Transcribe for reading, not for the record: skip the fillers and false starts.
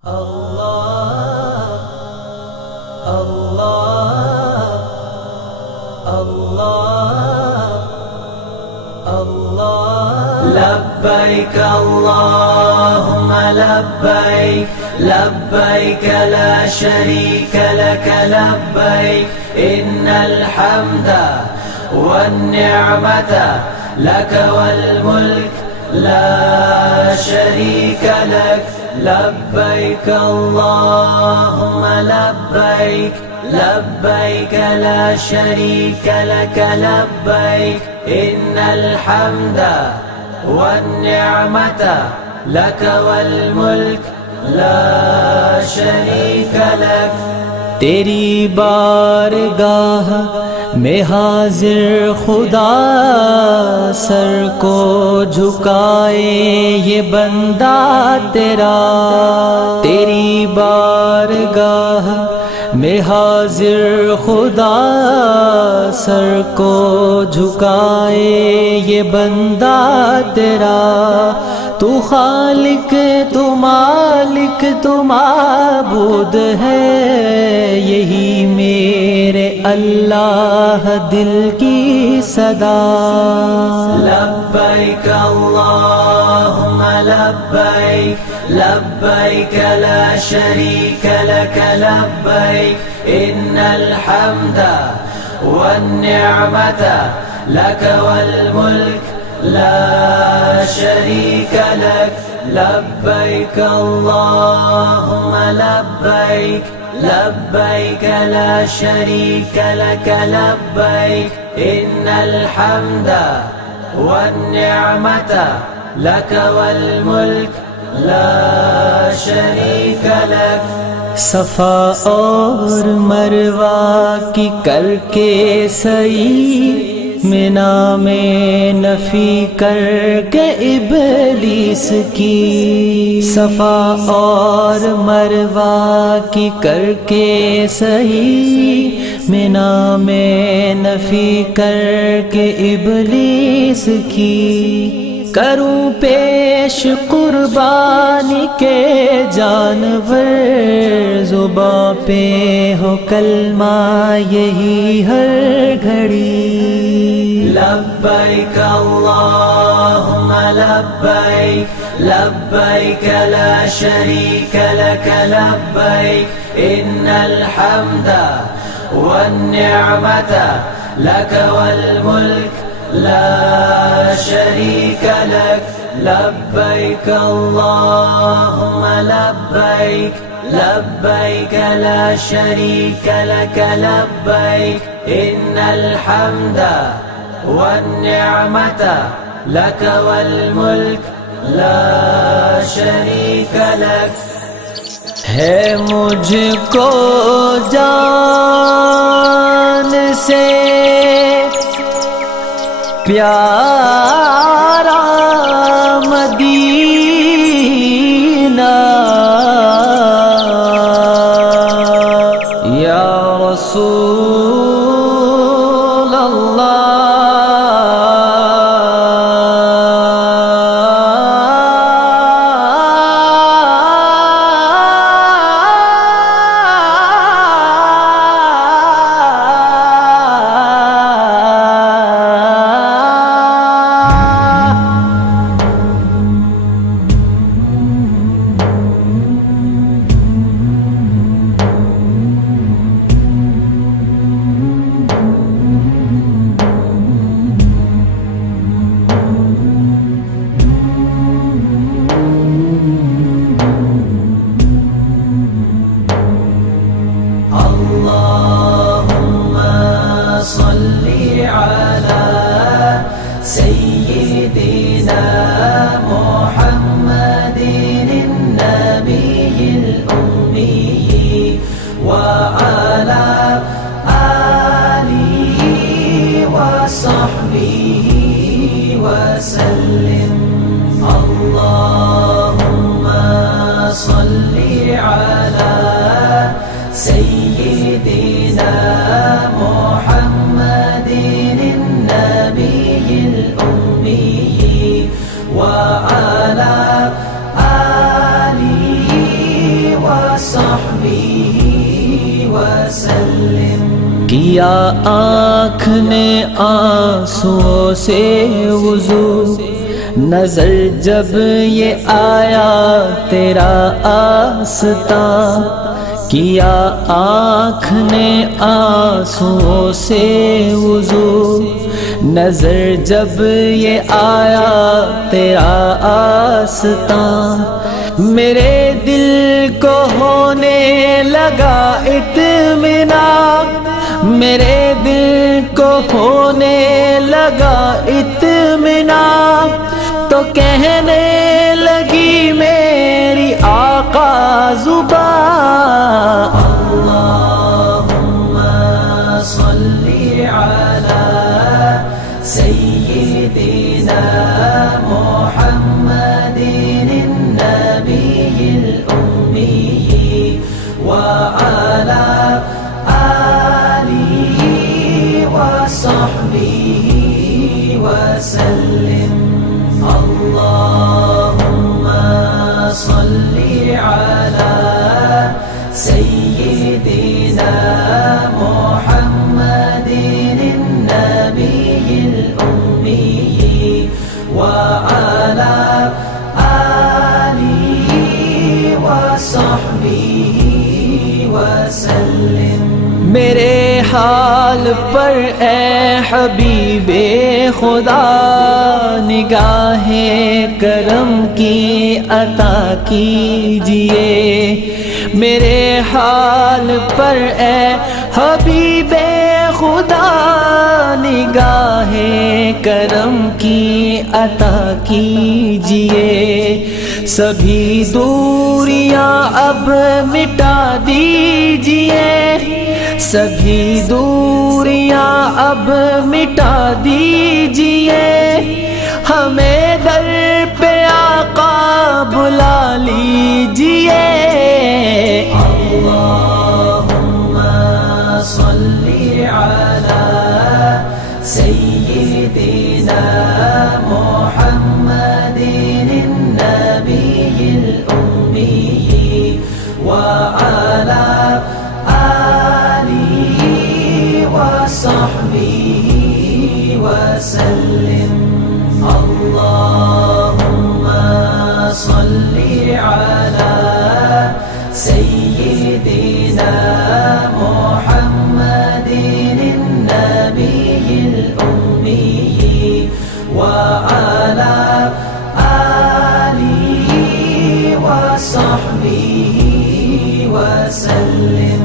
लब्बैक अल्लाहुम्मा लब्बैक लब्बैक ला शरीक लक लब्बैक इन्नल हम्दा वन्निअमत लक वल मुल्क ला शरीक लक लब्बैक अल्लाहुम्मा लब्बैक लब्बैक ला शरीक लक लब्बैक इन्नल हम्दा वन्निअमत लक वल मुल्क ला शरीक लक। तेरी बारगाह में हाजिर खुदा सर को झुकाए ये बंदा तेरा। तेरी बारगाह में हाजिर खुदा सर को झुकाए ये बंदा तेरा। तू खालिक तू मालिक तू माबूद है, यही मेरे अल्लाह दिल की सदा। लब्बैक अल्लाहुम्मा लब्बैक लब्बैक ला शरीक लक लब्बैक इन्नल हम्दा वन्निअमत लक वल मुल्क ला शरीक लक। लब्बैक अल्लाहुम्मा लब्बैक लब्बैक ला शरीक लक लब्बैक इन्नल हम्दा वन्निअमत लक वल मुल्क ला शरीक लक। सफा और मरवा की करके सही, मिना में नफी करके इबलीस की। सफा और मरवा की करके सही, मिना में नफी करके इबलीस की। करूं पेश कुर्बानी के जानवर, जुबां पे हो कलमा यही हर घड़ी। लब्बैक अल्लाहुम्मा लब्बैक लब्बैक ला शरीक लक लब्बैक इन्नल हम्दा वन्निअमत लक वल मुल्क ला शरीक लक। लब्बैक अल्लाहुम्मा लब्बैक लब्बैक ला शरीक लक लब्बैक इन्नल हम्दा वन्निअमत लक वल मुल्क ला शरीक लक। है मुझको जान से प्यारा मदीना, या रसूल अल्लाह। वसहबिही वसल्लिम। किया आँख ने आंसुओं से वुज़ू, नजर जब ये आया तेरा आस्तां। किया आँख ने आंसुओं से वुज़ू, नजर जब ये आया तेरा आस्तां। मेरे दिल को होने लगा इत्मीनान, मेरे दिल को होने लगा इत्मीनान। तो कहने लगी मेरी आका ज़ुबान, अल्लाहुम्मा सल्ली अला सय्यिदिना मुहम्मदिन नबिय्यिल उम्मी व अला आलिहि व सहबिही वसल्लिम। अल्लाहुम्मा सल्ली अला सय्यिदिना मुहम्मदिन नबिय्यिल उम्मी व अला आलिहि व सहबिही वसल्लिम। मेरे हाल पर ए हबीबे खुदा निगाहे करम की अता कीजिए। मेरे हाल पर ए हबीबे खुदा निगाहे करम की अता कीजिए। सभी दूरियां अब मिटा दीजिए, सभी दूरियां अब मिटा दीजिए। हमें दर पे आका बुला लीजिए। अल्लाहुम्मा सल्ली अला सय्यिदिना मुहम्मदिन नबिय्यिल उम्मी व अला आलिहि व सहबिही वसल्लिम। अल्लाहुम्मा सल्ली अला सय्यिदिना मुहम्मदिन नबिय्यिल उम्मी व अला आलिहि व सहबिही वसल्लिम।